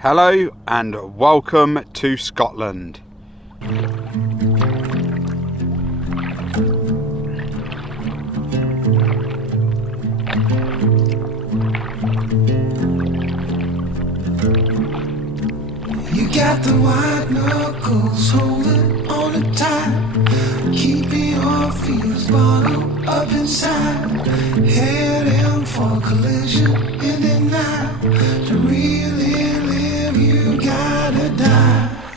Hello and welcome to Scotland. You got the white knuckles holding on it tight, keeping your feet bottled up inside, heading for collision in the night to read.